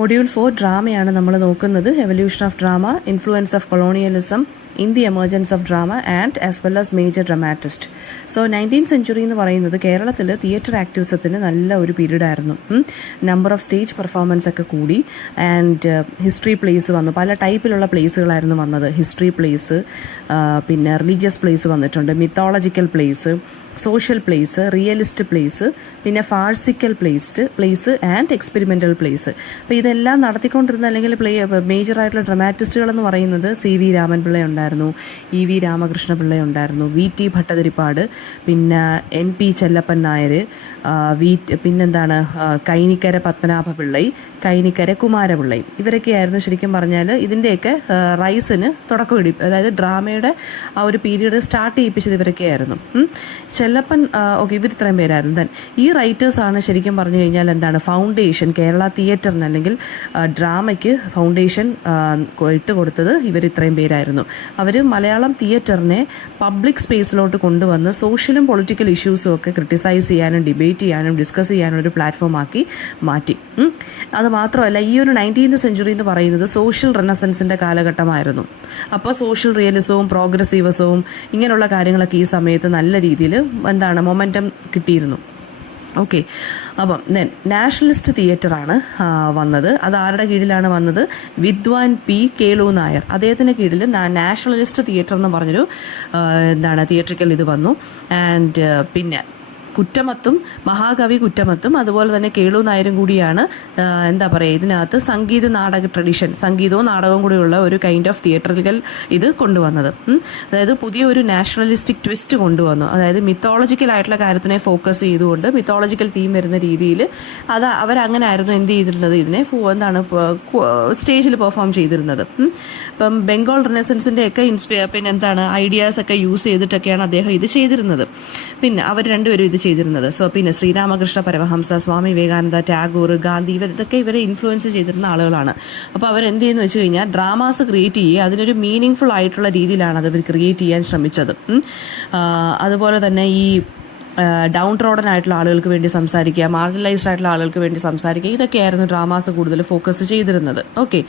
Module 4 ഡ്രാമയാണ് നമ്മൾ നോക്കുന്നത്. Evolution of drama, influence of colonialism in the emergence of drama and as well as major dramatist. So 19th century എന്ന് പറയുന്നത് കേരളത്തിൽ theatre ആക്ടിവിസത്തിന് നല്ല ഒരു period ആയിരുന്നു. നമ്പർ ഓഫ് സ്റ്റേജ് പെർഫോമൻസ് ഒക്കെ കൂടി ആൻഡ് ഹിസ്റ്ററി പ്ലേസ് വന്നു. പല ടൈപ്പിലുള്ള പ്ലേസുകളായിരുന്നു വന്നത്. ഹിസ്റ്ററി പ്ലേസ്, പിന്നെ റിലീജിയസ് പ്ലേസ് വന്നിട്ടുണ്ട്, mythological place, social place, realist place, പിന്നെ ഫാഴ്സിക്കൽ പ്ലേസ് ആൻഡ് എക്സ്പെരിമെൻ്റൽ പ്ലേസ്. അപ്പോൾ ഇതെല്ലാം നടത്തിക്കൊണ്ടിരുന്ന അല്ലെങ്കിൽ മേജറായിട്ടുള്ള ഡ്രമാറ്റിസ്റ്റുകൾ എന്ന് പറയുന്നത് CV രാമൻപിള്ള ഉണ്ടായിരുന്നു, EV രാമകൃഷ്ണപിള്ള ഉണ്ടായിരുന്നു, VT ഭട്ടതിരിപ്പാട്, പിന്നെ NP ചെല്ലപ്പൻ നായർ, പിന്നെന്താണ് കൈനിക്കര പത്മനാഭപിള്ളൈ, കൈനിക്കര കുമാരപിള്ളൈ. ഇവരൊക്കെയായിരുന്നു ശരിക്കും പറഞ്ഞാൽ ഇതിൻ്റെയൊക്കെ റൈസിന് തുടക്കമിടി, അതായത് ഡ്രാമയുടെ ആ ഒരു പീരീഡ് സ്റ്റാർട്ട് ചെയ്യിപ്പിച്ചത് ഇവരൊക്കെയായിരുന്നു. ചെല്ലപ്പൻ, ഓക്കെ, ഇവർ ഇത്രയും പേരായിരുന്നു. ദെൻ ഈ റൈറ്റേഴ്സാണ് ശരിക്കും പറഞ്ഞു കഴിഞ്ഞാൽ എന്താണ് ഫൗണ്ടേഷൻ, കേരള തിയേറ്ററിന് അല്ലെങ്കിൽ ഡ്രാമയ്ക്ക് ഫൗണ്ടേഷൻ ഇട്ട് കൊടുത്തത് ഇവർ ഇത്രയും പേരായിരുന്നു. അവർ മലയാളം തിയേറ്ററിനെ പബ്ലിക് സ്പേസിലോട്ട് കൊണ്ടുവന്ന് സോഷ്യലും പൊളിറ്റിക്കൽ ഇഷ്യൂസും ഒക്കെ ക്രിട്ടിസൈസ് ചെയ്യാനും ഡിബേറ്റ് ചെയ്യാനും ഡിസ്കസ് ചെയ്യാനും ഒരു പ്ലാറ്റ്ഫോം ആക്കി മാറ്റി. അത് മാത്രമല്ല, ഈ ഒരു 19th സെഞ്ച്വറി എന്ന് പറയുന്നത് സോഷ്യൽ റെനസൻസിൻ്റെ കാലഘട്ടമായിരുന്നു. അപ്പോൾ സോഷ്യൽ റിയലിസവും പ്രോഗ്രസീവസവും ഇങ്ങനെയുള്ള കാര്യങ്ങളൊക്കെ ഈ സമയത്ത് നല്ല രീതിയിൽ എന്താണ് മൊമെൻറ്റം കിട്ടിയിരുന്നു. ഓക്കെ, അപ്പം ദെൻ നാഷണലിസ്റ്റ് തിയേറ്ററാണ് വന്നത്. അത് ആരുടെ കീഴിലാണ് വന്നത്? വിദ്വാൻ P. കേളു നായർ. അദ്ദേഹത്തിൻ്റെ കീഴിൽ നാഷണലിസ്റ്റ് തിയേറ്റർ എന്ന് പറഞ്ഞൊരു തിയേറ്ററിക്കൽ ഇത് വന്നു. ആൻഡ് പിന്നെ കുറ്റമത്തും, മഹാകവി കുറ്റമത്തും അതുപോലെ തന്നെ കേളു നായരും കൂടിയാണ് ഇതിനകത്ത് സംഗീത നാടക ട്രഡീഷൻ, സംഗീതവും നാടകവും കൂടിയുള്ള ഒരു കൈൻഡ് ഓഫ് തിയേറ്ററിക്കൽ ഇത് കൊണ്ടുവന്നത്. അതായത് പുതിയൊരു നാഷണലിസ്റ്റിക് ട്വിസ്റ്റ് കൊണ്ടുവന്നു. അതായത് മിത്തോളജിക്കൽ ആയിട്ടുള്ള കാര്യത്തിനെ ഫോക്കസ് ചെയ്തുകൊണ്ട് മിത്തോളജിക്കൽ തീം വരുന്ന രീതിയിൽ അത് അവരങ്ങനെ ആയിരുന്നു ചെയ്തിരുന്നത്, ഇതിനെ സ്റ്റേജിൽ പെർഫോം ചെയ്തിരുന്നത്. ഇപ്പം ബംഗാൾ റിനസൻസിൻ്റെ ഒക്കെ ഐഡിയാസ് ഒക്കെ യൂസ് ചെയ്തിട്ടൊക്കെയാണ് അദ്ദേഹം ഇത് ചെയ്തിരുന്നത്. പിന്നെ അവർ രണ്ടുപേരും ഇത് ചെയ്തിരുന്നത്. സോ പിന്നെ ശ്രീരാമകൃഷ്ണ പരമഹംസ, സ്വാമി വിവേകാനന്ദ, ടാഗോർ, ഗാന്ധി, ഇതൊക്കെ ഇവരെ ഇൻഫ്ലുവൻസ് ചെയ്തിരുന്ന ആളുകളാണ്. അപ്പോൾ അവരെന്ത് ചെയ്യുന്നു വെച്ച് കഴിഞ്ഞാൽ ഡ്രാമാസ് ക്രിയേറ്റ് ചെയ്യുക, അതിനൊരു മീനിങ് ഫുൾ ആയിട്ടുള്ള രീതിയിലാണ് അത് അവർ ക്രിയേറ്റ് ചെയ്യാൻ ശ്രമിച്ചത്. അതുപോലെ തന്നെ ഈ ഡൗൺ ട്രോഡൻ ആയിട്ടുള്ള ആളുകൾക്ക് വേണ്ടി സംസാരിക്കുക, മാർജിനലൈസ്ഡ് ആയിട്ടുള്ള ആളുകൾക്ക് വേണ്ടി സംസാരിക്കുക, ഇതൊക്കെയായിരുന്നു ഡ്രാമാസ് കൂടുതൽ ഫോക്കസ് ചെയ്തിരുന്നത്. ഓക്കെ,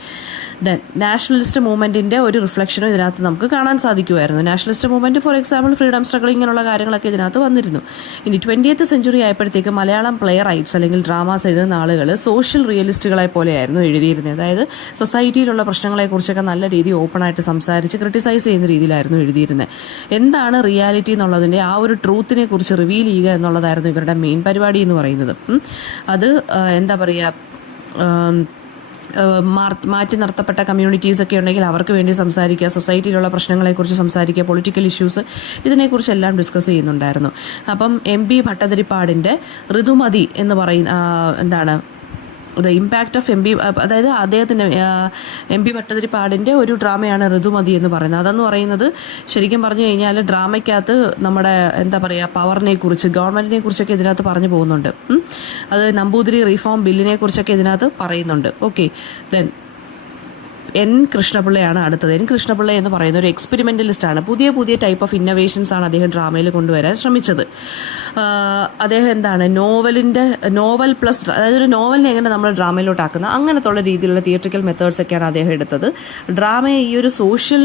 ദെൻ നാഷണലിസ്റ്റ് മൂവ്മെൻറ്റിൻ്റെ ഒരു റിഫ്ലക്ഷനും ഇതിനകത്ത് നമുക്ക് കാണാൻ സാധിക്കുമായിരുന്നു. Nationalist movement for example freedom struggle, ഇങ്ങനെയുള്ള കാര്യങ്ങളൊക്കെ ഇതിനകത്ത് വന്നിരുന്നു. ഇനി 20th സെഞ്ച്വറി ആയപ്പോഴത്തേക്ക് മലയാളം പ്ലേ റൈറ്റ്സ് അല്ലെങ്കിൽ ഡ്രാമാസ് എഴുതുന്ന ആളുകൾ സോഷ്യൽ റിയലിസ്റ്റുകളെ പോലെയായിരുന്നു എഴുതിയിരുന്നത്. അതായത് സൊസൈറ്റിയിലുള്ള പ്രശ്നങ്ങളെക്കുറിച്ചൊക്കെ നല്ല രീതിയിൽ ഓപ്പണായിട്ട് സംസാരിച്ച് ക്രിട്ടിസൈസ് ചെയ്യുന്ന രീതിയിലായിരുന്നു എഴുതിയിരുന്നത്. എന്താണ് റിയാലിറ്റി എന്നുള്ളതിൻ്റെ ആ ഒരു ട്രൂത്തിനെ കുറിച്ച് റിവീൽ ചെയ്യുക എന്നുള്ളതായിരുന്നു ഇവരുടെ മെയിൻ പരിപാടി എന്ന് പറയുന്നത്. അത് മാറ്റി നിർത്തപ്പെട്ട കമ്മ്യൂണിറ്റീസ് ഒക്കെ ഉണ്ടെങ്കിൽ അവർക്ക് വേണ്ടി സംസാരിക്കുക, സൊസൈറ്റിയിലുള്ള പ്രശ്നങ്ങളെക്കുറിച്ച് സംസാരിക്കുക, പൊളിറ്റിക്കൽ ഇഷ്യൂസ്, ഇതിനെക്കുറിച്ചെല്ലാം ഡിസ്കസ് ചെയ്യുന്നുണ്ടായിരുന്നു. അപ്പം MP ഭട്ടതിരിപ്പാടിൻ്റെ ഋതുമതി എന്ന് പറയുന്ന ദ ഇമ്പാക്റ്റ് ഓഫ് MP, അതായത് അദ്ദേഹത്തിൻ്റെ MP ഭട്ടതിരിപ്പാടിൻ്റെ ഒരു ഡ്രാമയാണ് ഋതുമതി എന്ന് പറയുന്നത്. അതെന്ന് പറയുന്നത് ശരിക്കും പറഞ്ഞു കഴിഞ്ഞാൽ ഡ്രാമയ്ക്കകത്ത് നമ്മുടെ പവറിനെ കുറിച്ച്, ഗവൺമെൻറ്റിനെ കുറിച്ചൊക്കെ ഇതിനകത്ത് പറഞ്ഞു പോകുന്നുണ്ട്. അത് നമ്പൂതിരി റീഫോം ബില്ലിനെ കുറിച്ചൊക്കെ ഇതിനകത്ത് പറയുന്നുണ്ട്. Okay, then N. കൃഷ്ണപിള്ളയാണ് അടുത്തത്. N. കൃഷ്ണപിള്ള എന്ന് പറയുന്ന ഒരു എക്സ്പെരിമെൻ്റലിസ്റ്റാണ്. പുതിയ ടൈപ്പ് ഓഫ് ഇന്നോവേഷൻസ് ആണ് അദ്ദേഹം ഡ്രാമയിൽ കൊണ്ടുവരാൻ ശ്രമിച്ചത്. അദ്ദേഹം നോവൽ പ്ലസ്, അതായത് ഒരു നോവലിനെ എങ്ങനെ നമ്മൾ ഡ്രാമയിലോട്ടാക്കുന്ന അങ്ങനത്തെ ഉള്ള രീതിയിലുള്ള തിയേറ്ററിക്കൽ മെത്തേഡ്സ് ഒക്കെയാണ് അദ്ദേഹം എടുത്തത്. ഡ്രാമയെ ഈ ഒരു സോഷ്യൽ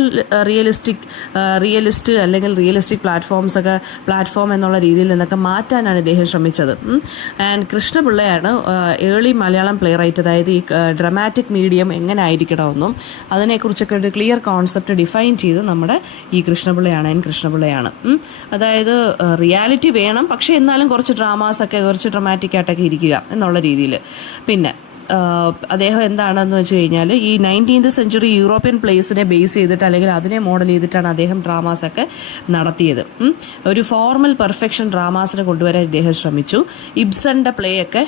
റിയലിസ്റ്റ് അല്ലെങ്കിൽ റിയലിസ്റ്റിക് പ്ലാറ്റ്ഫോം എന്നുള്ള രീതിയിൽ നിന്നൊക്കെ മാറ്റാനാണ് ഇദ്ദേഹം ശ്രമിച്ചത്. ആൻഡ് കൃഷ്ണപിള്ളയാണ് ഏർലി മലയാളം പ്ലേ റൈറ്റ്, അതായത് ഈ ഡ്രമാറ്റിക് മീഡിയം എങ്ങനെ ആയിരിക്കണമെന്നും അതിനെക്കുറിച്ചൊക്കെ ഒരു ക്ലിയർ കോൺസെപ്റ്റ് ഡിഫൈൻ ചെയ്ത് നമ്മുടെ ഈ കൃഷ്ണപിള്ളയാണ്, N. കൃഷ്ണപിള്ളയാണ്. അതായത് റിയാലിറ്റി വേണം, പക്ഷേ എന്നാലും കുറച്ച് ഡ്രാമാസൊക്കെ കുറച്ച് ഡ്രമാറ്റിക് ആയിട്ടൊക്കെ ഇരിക്കുക എന്നുള്ള രീതിയിൽ. പിന്നെ അദ്ദേഹം എന്താണെന്ന് വെച്ച് കഴിഞ്ഞാൽ ഈ 19th സെഞ്ച്വറി യൂറോപ്യൻ പ്ലേസിനെ ബേസ് ചെയ്തിട്ട് അല്ലെങ്കിൽ അതിനെ മോഡൽ ചെയ്തിട്ടാണ് അദ്ദേഹം ഡ്രാമാസൊക്കെ നടത്തിയത്. ഒരു ഫോർമൽ പെർഫെക്ഷൻ ഡ്രാമാസിനെ കൊണ്ടുവരാൻ ഇദ്ദേഹം ശ്രമിച്ചു. ഇബ്സന്റെ പ്ലേ ഒക്കെ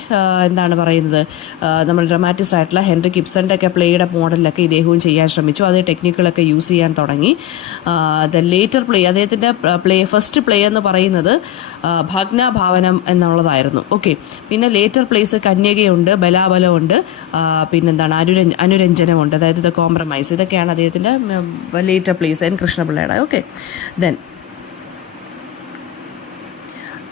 നമ്മൾ ഡ്രമാറ്റിസ്റ്റ് ആയിട്ടുള്ള ഹെൻറിക് ഇബ്സന്റെ ഒക്കെ പ്ലേയുടെ മോഡലിലൊക്കെ ഇദ്ദേഹവും ചെയ്യാൻ ശ്രമിച്ചു. അതേ ടെക്നിക്കുകളൊക്കെ യൂസ് ചെയ്യാൻ തുടങ്ങി. ദ ലേറ്റർ പ്ലേ, അദ്ദേഹത്തിൻ്റെ ഫസ്റ്റ് പ്ലേ എന്ന് പറയുന്നത് ഭഗ്നഭാവനം എന്നുള്ളതായിരുന്നു. ഓക്കെ, പിന്നെ ലേറ്റർ പ്ലേസ് കന്യകയുണ്ട്, ബലാബലമുണ്ട്, അനുരഞ്ജനമുണ്ട്, അതായത് ദ കോംപ്രമൈസ്, ഇതൊക്കെയാണ് അദ്ദേഹത്തിൻ്റെ ലേറ്റർ പ്ലേസ് N. കൃഷ്ണപിള്ളയുടെ. ഓക്കെ, ദെൻ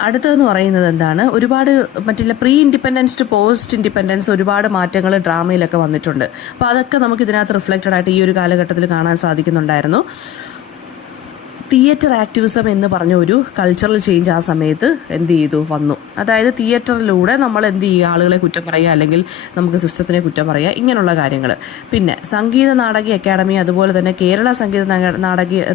അടുത്തതെന്ന് പറയുന്നത് എന്താണ്, ഒരുപാട് മറ്റുള്ള pre independence to post independence ഒരുപാട് മാറ്റങ്ങൾ ഡ്രാമയിലൊക്കെ വന്നിട്ടുണ്ട്. അപ്പോൾ അതൊക്കെ നമുക്ക് ഇതിനകത്ത് റിഫ്ലക്റ്റഡ് ആയിട്ട് ഈ ഒരു കാലഘട്ടത്തിൽ കാണാൻ സാധിക്കുന്നുണ്ടായിരുന്നു. തിയേറ്റർ ആക്ടിവിസം എന്ന് പറഞ്ഞ ഒരു കൾച്ചറൽ ചേഞ്ച് ആ സമയത്ത് എന്ത് ചെയ്തു വന്നു. അതായത് തിയേറ്ററിലൂടെ നമ്മൾ എന്ത് ചെയ്യുക, ആളുകളെ കുറ്റം പറയുക, അല്ലെങ്കിൽ നമുക്ക് സിസ്റ്റത്തിനെ കുറ്റം പറയുക, ഇങ്ങനെയുള്ള കാര്യങ്ങൾ. പിന്നെ സംഗീത നാടക അക്കാദമി, അതുപോലെ തന്നെ കേരള സംഗീത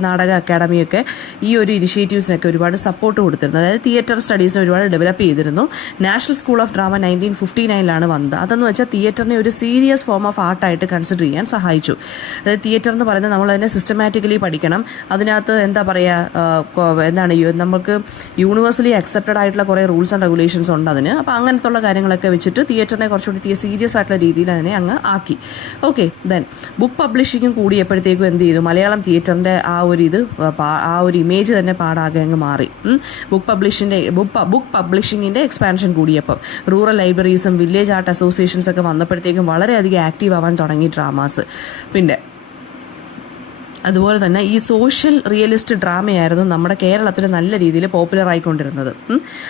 നാടക അക്കാദമിയൊക്കെ ഈ ഒരു ഇനിഷ്യേറ്റീവ്സിനൊക്കെ ഒരുപാട് സപ്പോർട്ട് കൊടുത്തിരുന്നു. അതായത് തിയേറ്റർ സ്റ്റഡീസിനെ ഒരുപാട് ഡെവലപ്പ് ചെയ്തിരുന്നു. നാഷണൽ സ്കൂൾ ഓഫ് ഡ്രാമ 1959 വന്നത്. അതെന്ന് വെച്ചാൽ തിയേറ്ററിനെ ഒരു സീരിയസ് ഫോം ഓഫ് ആർട്ടായിട്ട് കൺസിഡർ ചെയ്യാൻ സഹായിച്ചു. അതായത് തിയേറ്റർ എന്ന് പറയുന്നത് നമ്മൾ അതിനെ സിസ്റ്റമാറ്റിക്കലി പഠിക്കണം. അതിനകത്ത് എന്താ പറയുക, എന്താണ് നമുക്ക് യൂണിവേഴ്സലി അക്സെപ്റ്റഡ് ആയിട്ടുള്ള കുറേ റൂൾസ് ആൻഡ് റെഗുലേഷൻസ് ഉണ്ട് അതിന്. അപ്പോൾ അങ്ങനത്തുള്ള കാര്യങ്ങളൊക്കെ വെച്ചിട്ട് തിയേറ്ററിനെ കുറച്ചുകൂടി സീരിയസ് ആയിട്ടുള്ള രീതിയിൽ അതിനെ അങ്ങ് ആക്കി. ഓക്കെ, ദെൻ ബുക്ക് പബ്ലിഷിങ്ങും കൂടിയപ്പോഴത്തേക്കും എന്ത് ചെയ്തു, മലയാളം തിയേറ്ററിൻ്റെ ആ ഒരു ഇമേജ് തന്നെ പാടാകെ അങ്ങ് മാറി. ബുക്ക് പബ്ലിഷിങ്ങിൻ്റെ എക്സ്പാൻഷൻ കൂടിയപ്പം റൂറൽ ലൈബ്രറീസും വില്ലേജ് ആർട്ട് അസോസിയേഷൻസ് ഒക്കെ വന്നപ്പോഴത്തേക്കും വളരെയധികം ആക്റ്റീവ് ആവാൻ തുടങ്ങി ഡ്രാമാസ്. പിന്നെ അതുപോലെ തന്നെ ഈ സോഷ്യൽ റിയലിസ്റ്റ് ഡ്രാമയായിരുന്നു നമ്മുടെ കേരളത്തിൽ നല്ല രീതിയിൽ പോപ്പുലർ ആയിക്കൊണ്ടിരുന്നത്.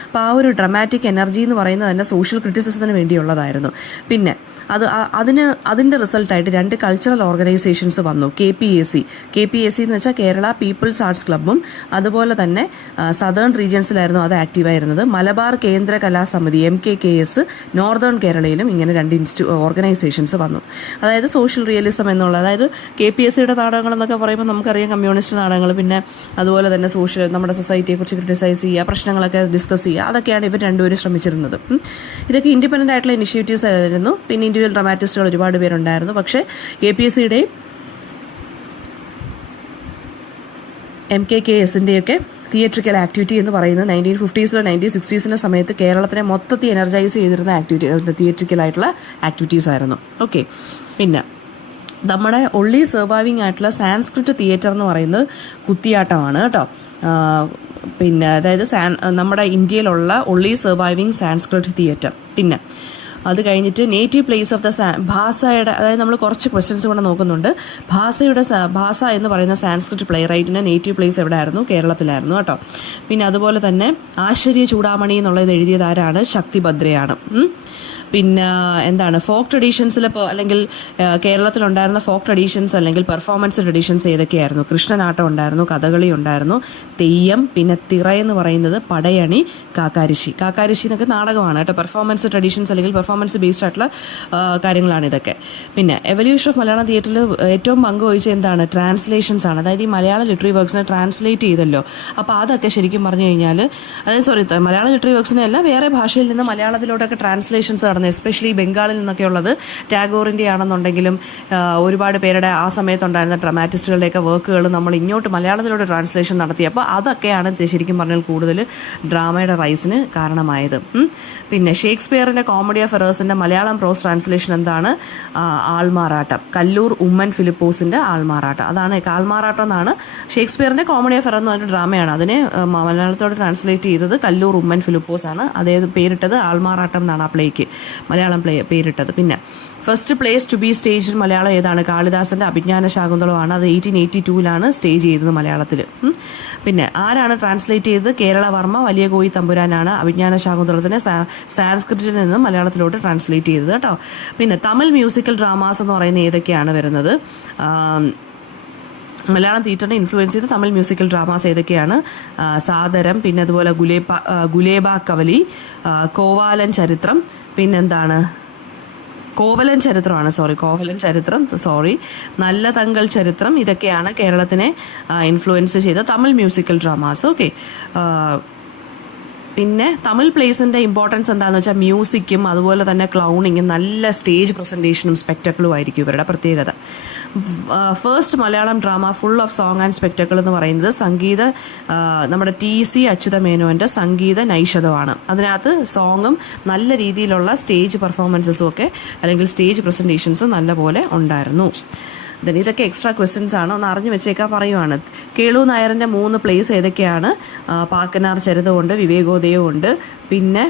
അപ്പോൾ ആ ഒരു ഡ്രമാറ്റിക് എനർജി എന്ന് പറയുന്നത് തന്നെ സോഷ്യൽ ക്രിറ്റിസിസത്തിന് വേണ്ടിയുള്ളതായിരുന്നു. പിന്നെ അതിൻ്റെ റിസൾട്ടായിട്ട് 2 കൾച്ചറൽ ഓർഗനൈസേഷൻസ് വന്നു. KPAC എന്ന് വെച്ചാൽ കേരള പീപ്പിൾസ് ആർട്സ് ക്ലബ്ബും, അതുപോലെ തന്നെ സദേൺ റീജിയൻസിലായിരുന്നു അത് ആക്റ്റീവായിരുന്നത്. മലബാർ കേന്ദ്ര കലാസമിതി MKKS നോർത്തേൺ കേരളയിലും ഇങ്ങനെ 2 ഓർഗനൈസേഷൻസ് വന്നു. അതായത് സോഷ്യൽ റിയലിസം എന്നുള്ള, അതായത് KPSCയുടെ നാടകങ്ങൾ എന്നൊക്കെ പറയുമ്പോൾ നമുക്കറിയാം കമ്മ്യൂണിസ്റ്റ് നാടകങ്ങൾ, പിന്നെ അതുപോലെ തന്നെ നമ്മുടെ സൊസൈറ്റിയെക്കുറിച്ച് ക്രിട്ടിസൈസ് ചെയ്യുക, പ്രശ്നങ്ങളൊക്കെ ഡിസ്കസ് ചെയ്യുക, അതൊക്കെയാണ് ഇവർ രണ്ടുപേരും ശ്രമിച്ചിരുന്നത്. ഇതൊക്കെ ഇൻഡിപെൻഡൻ്റ് ആയിട്ടുള്ള ഇനിഷ്യേറ്റീവ്സ് ആയിരുന്നു. പിന്നെ ഇൻഡിവിജ്വൽ ഡ്രാമാറ്റിസ്റ്റുകൾ ഒരുപാട് പേരുണ്ടായിരുന്നു. പക്ഷേ KPSCയുടെയും MKKSൻ്റെയൊക്കെ തിയേറ്ററിക്കൽ ആക്ടിവിറ്റി എന്ന് പറയുന്നത് 1950s 1960s സമയത്ത് കേരളത്തിനെ മൊത്തത്തിൽ എനർജൈസ് ചെയ്തിരുന്ന തിയേറ്ററിക്കലായിട്ടുള്ള ആക്ടിവിറ്റീസ് ആയിരുന്നു. ഓക്കെ, പിന്നെ നമ്മുടെ ഒള്ളി സർവൈവിങ് ആയിട്ടുള്ള സാൻസ്ക്രിറ്റ് തിയേറ്റർ എന്ന് പറയുന്നത് കുത്തിയാട്ടമാണ് കേട്ടോ. പിന്നെ അതായത് നമ്മുടെ ഇന്ത്യയിലുള്ള ഒള്ളി സർവൈവിങ് സാൻസ്ക്രിറ്റ് തിയേറ്റർ. പിന്നെ അത് കഴിഞ്ഞിട്ട് നേറ്റീവ് പ്ലേസ് ഓഫ് ദ ഭാഷയുടെ, അതായത് നമ്മൾ കുറച്ച് ക്വസ്റ്റ്യൻസ് കൂടെ നോക്കുന്നുണ്ട്. ഭാഷ എന്ന് പറയുന്ന സാൻസ്ക്രിറ്റ് പ്ലേ റൈറ്റിൻ്റെ നേറ്റീവ് പ്ലേസ് എവിടെ ആയിരുന്നു? കേരളത്തിലായിരുന്നു കേട്ടോ. പിന്നെ അതുപോലെ തന്നെ ആശ്ചര്യ ചൂടാമണി എന്നുള്ളത് എഴുതിയത് ആരാണ്? ശക്തിഭദ്രയാണ്. പിന്നെ എന്താണ് ഫോക്ക് ട്രഡീഷൻസിൽ അല്ലെങ്കിൽ കേരളത്തിലുണ്ടായിരുന്ന ഫോക്ക് ട്രഡീഷൻസ് അല്ലെങ്കിൽ പെർഫോമൻസ് ട്രഡീഷൻസ് ഏതൊക്കെയായിരുന്നു? കൃഷ്ണനാട്ടം ഉണ്ടായിരുന്നു, കഥകളി ഉണ്ടായിരുന്നു, തെയ്യം, പിന്നെ തിറ എന്ന് പറയുന്നത് പടയണി, കാക്കാരിശി എന്നൊക്കെ നാടകമാണ് കേട്ടോ. പെർഫോമൻസ് ട്രഡീഷൻസ് അല്ലെങ്കിൽ പെർഫോമൻസ് ബേസ്ഡ് ആയിട്ടുള്ള കാര്യങ്ങളാണ് ഇതൊക്കെ. പിന്നെ എവല്യൂഷൻ ഓഫ് മലയാളം തിയേറ്ററിൽ ഏറ്റവും പങ്കുവഹിച്ച എന്താണ്? ട്രാൻസ്ലേഷൻസ് ആണ്. അതായത് ഈ മലയാള ലിറ്ററി വർക്ക്സിനെ ട്രാൻസ്ലേറ്റ് ചെയ്തല്ലോ. അപ്പോൾ അതൊക്കെ ശരിക്കും പറഞ്ഞു കഴിഞ്ഞാൽ, അതായത് മലയാള ലിറ്ററി വർക്ക്സിനെ അല്ല, വേറെ ഭാഷയിൽ നിന്ന് മലയാളത്തിലോട്ടൊക്കെ ട്രാൻസ്ലേഷൻസ് നടന്നു. എസ്പെഷ്യലി ബംഗാളിൽ നിന്നൊക്കെ ഉള്ളത് ടാഗോറിൻ്റെ ആണെന്നുണ്ടെങ്കിലും ഒരുപാട് പേരുടെ ആ സമയത്തുണ്ടായിരുന്ന ഡ്രാമാറ്റിസ്റ്റുകളുടെയൊക്കെ വർക്കുകൾ നമ്മൾ ഇങ്ങോട്ട് മലയാളത്തിലോട്ട് ട്രാൻസ്ലേഷൻ നടത്തി. അപ്പോൾ അതൊക്കെയാണ് ശരിക്കും പറഞ്ഞാൽ കൂടുതൽ ഡ്രാമയുടെ റൈസിന് കാരണമായത്. പിന്നെ ഷേക്സ്പിയറിൻ്റെ കോമഡി ഓഫ് എറേഴ്സിൻ്റെ മലയാളം പ്രോസ് ട്രാൻസ്ലേഷൻ എന്താണ്? ആൾമാറാട്ടം. കല്ലൂർ ഉമ്മൻ ഫിലിപ്പോസിൻ്റെ ആൾമാറാട്ടം. അതാണ് ആൾമാറാട്ടം എന്നാണ് ഷേക്സ്പിയറിൻ്റെ കോമഡി ഓഫ് എറർ എന്ന് പറഞ്ഞ ഡ്രാമയാണ്. അതിനെ മലയാളത്തോട് ട്രാൻസ്ലേറ്റ് ചെയ്തത് കല്ലൂർ ഉമ്മൻ ഫിലിപ്പോസ് ആണ്. അതേ പേരിട്ടത് ആൾമാറാട്ടം എന്നാണ് ആ പ്ലേക്ക് മലയാളം പേരിട്ടത്. പിന്നെ first place to be stage in Malayalam ഏതാണ്? കാളിദാസന്റെ അഭിജ്ഞാന ശാകുന്തളമാണ്. അത് 1882 സ്റ്റേജ് ചെയ്തത് മലയാളത്തിൽ. പിന്നെ ആരാണ് ട്രാൻസ്ലേറ്റ് ചെയ്തത്? കേരളവർമ്മ വലിയ കോയി തമ്പുരാനാണ് അഭിജ്ഞാന ശാകുന്തളത്തിനെ സാൻസ്ക്രിറ്റിൽ നിന്ന് മലയാളത്തിലോട്ട് ട്രാൻസ്ലേറ്റ് ചെയ്തത് കേട്ടോ. പിന്നെ തമിഴ് മ്യൂസിക്കൽ ഡ്രാമാസ് എന്ന് പറയുന്നത് ഏതൊക്കെയാണ് വരുന്നത്? മലയാളം തിയേറ്ററിനെ ഇൻഫ്ലുവൻസ് ചെയ്ത തമിഴ് മ്യൂസിക്കൽ ഡ്രാമാസ് ഏതൊക്കെയാണ്? സാദരം, പിന്നെ അതുപോലെ ഗുലേബ കവലി, കോവാലൻ ചരിത്രം, പിന്നെന്താണ് കോവലൻ ചരിത്രം, നല്ല തങ്കൾ ചരിത്രം. ഇതൊക്കെയാണ് കേരളത്തിനെ ഇൻഫ്ലുവൻസ് ചെയ്ത തമിഴ് മ്യൂസിക്കൽ ഡ്രാമാസ്. ഓക്കെ, പിന്നെ തമിഴ് പ്ലേസിൻ്റെ ഇമ്പോർട്ടൻസ് എന്താണെന്ന് വെച്ചാൽ മ്യൂസിക്കും അതുപോലെ തന്നെ ക്ലൗണിങ്ങും നല്ല സ്റ്റേജ് പ്രസൻറ്റേഷനും സ്പെക്ടക്കിളും ആയിരിക്കും ഇവരുടെ പ്രത്യേകത. First Malayalam drama full of song and spectacle എന്ന് പറയുന്നത് നമ്മുടെ TC അച്യുതമേനോൻ്റെ സംഗീത നൈഷധമാണ്. അതിനകത്ത് സോങ്ങും നല്ല രീതിയിലുള്ള സ്റ്റേജ് പെർഫോമൻസസും ഒക്കെ അല്ലെങ്കിൽ സ്റ്റേജ് പ്രസൻറ്റേഷൻസും നല്ലപോലെ ഉണ്ടായിരുന്നു. ഇതൊക്കെ എക്സ്ട്രാ ക്വസ്റ്റ്യൻസ് ആണ്, ഒന്ന് അറിഞ്ഞു വെച്ചേക്കാൻ പറയുവാണ്. കേളു നായറിൻ്റെ 3 പ്ലേസ് ഏതൊക്കെയാണ്? പാക്കനാർ ചരിതമുണ്ട്, വിവേകോദയമുണ്ട്, പിന്നെ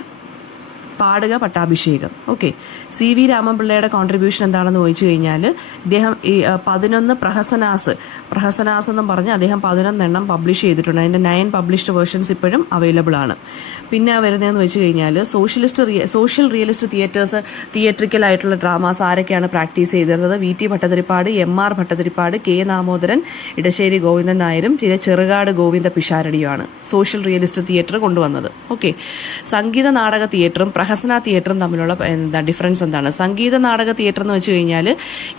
പാടുക പട്ടാഭിഷേകം. ഓക്കെ. CV രാമൻപിള്ളയുടെ കോൺട്രിബ്യൂഷൻ എന്താണെന്ന് ചോദിച്ചു കഴിഞ്ഞാൽ ഇദ്ദേഹം ഈ 11 പ്രഹസനാസ് എന്നും പറഞ്ഞ് അദ്ദേഹം 11 എണ്ണം പബ്ലിഷ് ചെയ്തിട്ടുണ്ട്. അതിൻ്റെ 9 പബ്ലിഷ്ഡ് വേർഷൻസ് ഇപ്പോഴും അവൈലബിൾ ആണ്. പിന്നെ വരുന്നതെന്ന് വെച്ച് കഴിഞ്ഞാൽ സോഷ്യൽ റിയലിസ്റ്റ് തിയേറ്ററിക്കൽ ആയിട്ടുള്ള ഡ്രാമാസ് ആരൊക്കെയാണ് പ്രാക്ടീസ് ചെയ്തിരുന്നത്? VT Bhattathiripad, MR Bhattathiripad, K Namodaran, Edasseri Govindan നായരും പിന്നെ ചെറുകാട് ഗോവിന്ദ പിഷാരടിയുമാണ് സോഷ്യൽ റിയലിസ്റ്റ് തിയേറ്റർ കൊണ്ടുവന്നത്. ഓക്കെ. സംഗീത നാടക തിയേറ്ററും പ്രഹസന തിയേറ്ററും തമ്മിലുള്ള ഡിഫറൻസ് എന്താണ്? സംഗീത നാടക തിയേറ്റർ എന്ന് വെച്ച് കഴിഞ്ഞാൽ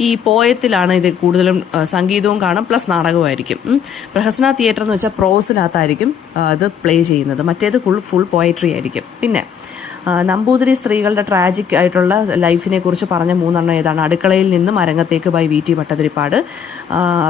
ഈ പോയത്തിലാണ് ഇത് കൂടുതലും സംഗീതവും കാണും പ്ലസ് നാടകവുമായിരിക്കും. പ്രഹസന തിയേറ്റർ എന്ന് വെച്ചാൽ പ്രോസിനകത്തായിരിക്കും അത് പ്ലേ ചെയ്യുന്നത്. മറ്റേത് ഫുൾ പോയട്രി ആയിരിക്കും. പിന്നെ നമ്പൂതിരി സ്ത്രീകളുടെ ട്രാജിക് ആയിട്ടുള്ള ലൈഫിനെ കുറിച്ച് പറഞ്ഞ 3 എണ്ണം ഏതാണ്? അടുക്കളയിൽ നിന്നും അരങ്ങത്തേക്ക് ബൈ VT ഭട്ടതിരിപ്പാട്,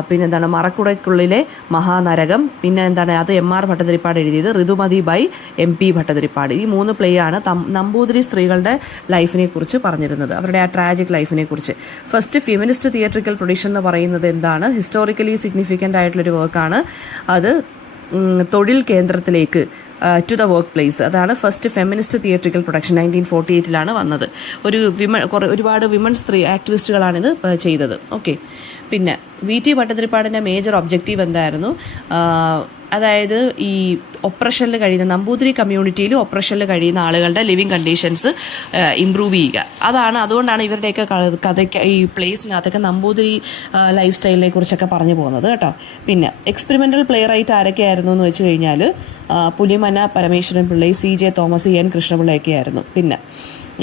പിന്നെന്താണ് മറക്കുടയ്ക്കുള്ളിലെ മഹാനരകം, പിന്നെ എന്താണ് അത് MR ഭട്ടതിരിപ്പാട് എഴുതിയത്, ഋതുമതി ബൈ MP ഭട്ടതിരിപ്പാട്. ഈ 3 പ്ലേ ആണ് നമ്പൂതിരി സ്ത്രീകളുടെ ലൈഫിനെ കുറിച്ച് പറഞ്ഞിരുന്നത്, അവരുടെ ആ ട്രാജിക് ലൈഫിനെ കുറിച്ച്. ഫസ്റ്റ് ഫെമിനിസ്റ്റ് തിയേറ്ററിക്കൽ പ്രൊഡക്ഷൻ എന്ന് പറയുന്നത് എന്താണ്? ഹിസ്റ്റോറിക്കലി സിഗ്നിഫിക്കൻ്റ് ആയിട്ടുള്ളൊരു വർക്കാണ് അത്. തൊഴിൽ കേന്ദ്രത്തിലേക്ക് ടു ദ വർക്ക് പ്ലേസ്, അതാണ് ഫസ്റ്റ് ഫെമിനിസ്റ്റ് തിയേറ്ററിക്കൽ പ്രൊഡക്ഷൻ. 1948 വന്നത്. ഒരുപാട് വിമൺ സ്ത്രീ ആക്ടിവിസ്റ്റുകളാണിത് ചെയ്തത്. ഓക്കെ. പിന്നെ VT ഭട്ടതിരിപ്പാടിൻ്റെ മേജർ ഒബ്ജക്റ്റീവ് എന്തായിരുന്നു? അതായത് ഈ ഒപ്രഷനിൽ കഴിയുന്ന നമ്പൂതിരി കമ്മ്യൂണിറ്റിയിൽ ഒപ്രഷനിൽ കഴിയുന്ന ആളുകളുടെ ലിവിങ് കണ്ടീഷൻസ് ഇമ്പ്രൂവ് ചെയ്യുക. അതുകൊണ്ടാണ് ഇവരുടെയൊക്കെ കഥയ്ക്ക് ഈ പ്ലേസിനകത്തൊക്കെ നമ്പൂതിരി ലൈഫ് സ്റ്റൈലിനെ കുറിച്ചൊക്കെ പറഞ്ഞു പോകുന്നത് കേട്ടോ. പിന്നെ എക്സ്പെരിമെൻ്റൽ പ്ലേ റൈറ്റ് ആരൊക്കെയായിരുന്നു എന്ന് വെച്ച് കഴിഞ്ഞാൽ പുലിമന പരമേശ്വരൻ പിള്ളൈ, CJ തോമസ്, N കൃഷ്ണപിള്ളയൊക്കെ ആയിരുന്നു. പിന്നെ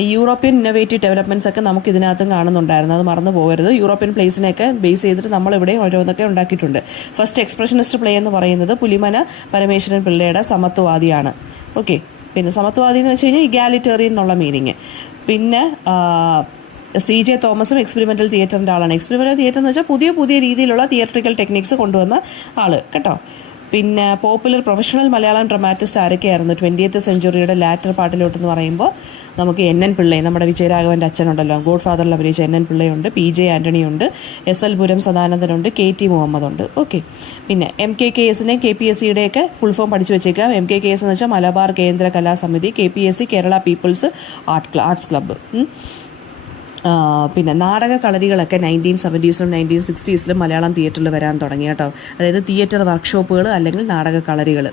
ഈ യൂറോപ്യൻ ഇന്നോവേറ്റീവ് ഡെവലപ്മെൻറ്റ്സ് ഒക്കെ നമുക്ക് ഇതിനകത്തും കാണുന്നുണ്ടായിരുന്നു, അത് മറന്നു പോകരുത്. യൂറോപ്യൻ പ്ലേസിനെയൊക്കെ ബേസ് ചെയ്തിട്ട് നമ്മളിവിടെ ഓരോന്നൊക്കെ ഉണ്ടാക്കിയിട്ടുണ്ട്. ഫസ്റ്റ് എക്സ്പ്രഷനിസ്റ്റ് പ്ലേ എന്ന് പറയുന്നത് പുലിമന പരമേശ്വരൻ പിള്ളയുടെ സമത്വവാദിയാണ്. ഓക്കെ. പിന്നെ സമത്വവാദി എന്ന് വെച്ച് കഴിഞ്ഞാൽ ഇഗാലിറ്റേറിയൻ എന്നുള്ള മീനിങ്. പിന്നെ CJ തോമസും എക്സ്പെരിമെൻ്റൽ തിയേറ്ററിൻ്റെ ആളാണ്. എക്സ്പെരിമെൻ്റൽ തിയേറ്റർ എന്ന് വെച്ചാൽ പുതിയ രീതിയിലുള്ള തിയേറ്ററിക്കൽ ടെക്നിക്സ് കൊണ്ടുവന്ന ആൾ കേട്ടോ. പിന്നെ പോപ്പുലർ പ്രൊഫഷണൽ മലയാളം ഡ്രമാറ്റിസ്റ്റ് ആരൊക്കെയായിരുന്നു 20th സെഞ്ചുറിയുടെ ലാറ്റർ പാർട്ടിലോട്ടെന്ന് പറയുമ്പോൾ നമുക്ക് NN പിള്ളൈ, നമ്മുടെ വിജയരാഘവൻ്റെ അച്ഛനുണ്ടല്ലോ, ഗോഡ് ഫാദറിൽ അഭിനയിച്ച NN പിള്ളയുണ്ട്, PJ ആൻ്റണി ഉണ്ട്, SL പുരം സദാനന്ദനുണ്ട്, KT മുഹമ്മദ് ഉണ്ട്. ഓക്കെ. പിന്നെ MKKSനെ KPSCയുടെയൊക്കെ ഫുൾ ഫോം പഠിച്ചു വെച്ചേക്കാം. MKKS എന്ന് വെച്ചാൽ Malabar Kendra Kalasamithi, KPSC Kerala people's arts club. പിന്നെ നാടക കളരികളൊക്കെ 1970s 1960s മലയാളം തിയേറ്ററിൽ വരാൻ തുടങ്ങി കേട്ടോ. അതായത് തിയേറ്റർ വർക്ക്ഷോപ്പുകൾ അല്ലെങ്കിൽ നാടക കളരികൾ.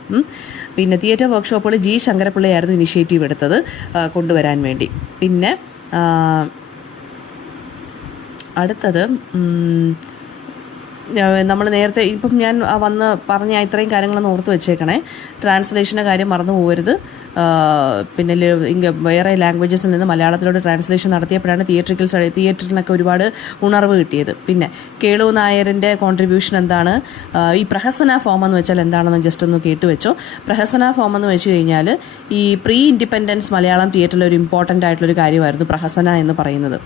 പിന്നെ തിയേറ്റർ വർക്ക്ഷോപ്പുകൾ G ശങ്കരപ്പിള്ളയായിരുന്നു ഇനിഷ്യേറ്റീവ് എടുത്തത് കൊണ്ടുവരാൻ വേണ്ടി. പിന്നെ അടുത്തത് നമ്മൾ നേരത്തെ ഇപ്പം ഞാൻ വന്ന് പറഞ്ഞ ഇത്രയും കാര്യങ്ങളൊന്ന് ഓർത്ത് വെച്ചേക്കണേ. ട്രാൻസ്ലേഷൻ്റെ കാര്യം മറന്നു പോകരുത്. പിന്നെ വേറെ ലാംഗ്വേജസിൽ നിന്ന് മലയാളത്തിലോട്ട് ട്രാൻസ്ലേഷൻ നടത്തിയപ്പോഴാണ് തിയേറ്ററിനൊക്കെ ഒരുപാട് ഉണർവ് കിട്ടിയത്. പിന്നെ കേളു നായരിൻ്റെ കോൺട്രിബ്യൂഷൻ എന്താണ്? ഈ പ്രഹസന ഫോം എന്ന് വെച്ചാൽ എന്താണെന്ന് ജസ്റ്റ് ഒന്ന് കേട്ടുവെച്ചോ. പ്രഹസന ഫോം എന്ന് വെച്ച് കഴിഞ്ഞാൽ ഈ പ്രീ ഇൻഡിപെൻഡൻസ് മലയാളം തിയേറ്ററിൽ ഒരു ഇമ്പോർട്ടൻ്റ് ആയിട്ടുള്ളൊരു കാര്യമായിരുന്നു പ്രഹസന എന്ന് പറയുന്നത്.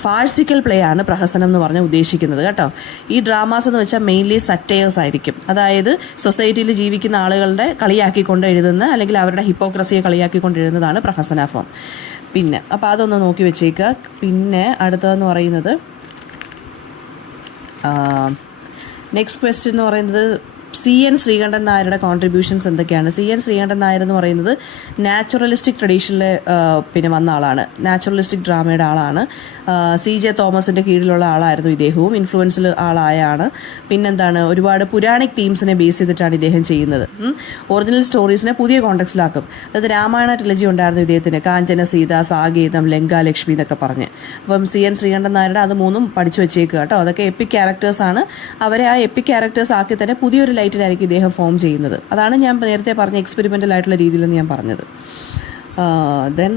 ഫാഴ്സിക്കൽ പ്ലേ ആണ് പ്രഹസനം എന്ന് പറഞ്ഞാൽ ഉദ്ദേശിക്കുന്നത് കേട്ടോ. ഈ ഡ്രാമാസ് എന്ന് വെച്ചാൽ മെയിൻലി സറ്റയേഴ്സ് ആയിരിക്കും. അതായത് സൊസൈറ്റിയിൽ ജീവിക്കുന്ന ആളുകളുടെ കളിയാക്കിക്കൊണ്ട് എഴുതുന്ന അല്ലെങ്കിൽ അവരുടെ ഹിപ്പോക്രസിയെ കളിയാക്കിക്കൊണ്ട് എഴുതുന്നതാണ് പ്രഹസന ഫോം. പിന്നെ അപ്പോൾ അതൊന്ന് നോക്കി വെച്ചേക്കുക. പിന്നെ അടുത്തതെന്ന് പറയുന്നത് നെക്സ്റ്റ് ക്വസ്റ്റ്യൻ എന്ന് പറയുന്നത് CN ശ്രീകണ്ഠൻ നായരുടെ കോൺട്രിബ്യൂഷൻസ് എന്തൊക്കെയാണ്? CN ശ്രീകണ്ഠൻ നായർ എന്ന് പറയുന്നത് നാച്ചുറലിസ്റ്റിക് ട്രഡീഷനിലെ പിന്നെ വന്ന ആളാണ്, നാച്ചുറലിസ്റ്റിക് ഡ്രാമയുടെ ആളാണ്. CJ തോമസിൻ്റെ കീഴിലുള്ള ആളായിരുന്നു ഇദ്ദേഹവും, ഇൻഫ്ലുവൻസിൽ ആളായാണ്. പിന്നെന്താണ്, ഒരുപാട് പുരാണിക് തീംസിനെ ബേസ് ചെയ്തിട്ടാണ് ഇദ്ദേഹം ചെയ്യുന്നത്. ഒറിജിനൽ സ്റ്റോറീസിനെ പുതിയ കോണ്ടെക്സ്റ്റിലാക്കും. അതായത് രാമായണ ട്രിലജി ഉണ്ടായിരുന്നു ഇദ്ദേഹത്തിന്, കാഞ്ചന സീത, സാകേതം, ലങ്കാലക്ഷ്മി എന്നൊക്കെ പറഞ്ഞ്. അപ്പം CN ശ്രീകണ്ഠൻ നായരുടെ അത് 3 പഠിച്ചു വെച്ചേക്കുക കേട്ടോ. അതൊക്കെ എപ്പിക് ക്യാരക്ടേഴ്സാണ്. അവരെ ആ എപ്പിക് ക്യാരക്ടേഴ്സ് ആക്കി തന്നെ പുതിയൊരു ലൈറ്റിലായിരിക്കും ഇദ്ദേഹം ഫോം ചെയ്യുന്നത്. അതാണ് ഞാൻ നേരത്തെ പറഞ്ഞ എക്സ്പെരിമെൻ്റൽ ആയിട്ടുള്ള രീതിയിലെന്ന് ഞാൻ പറഞ്ഞത്. ദെൻ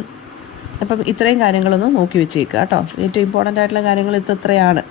അപ്പം ഇത്രയും കാര്യങ്ങളൊന്ന് നോക്കി വെച്ചേക്കുക കേട്ടോ. ഏറ്റവും ഇമ്പോർട്ടൻ്റ് ആയിട്ടുള്ള കാര്യങ്ങൾ ഇത്രയാണ്.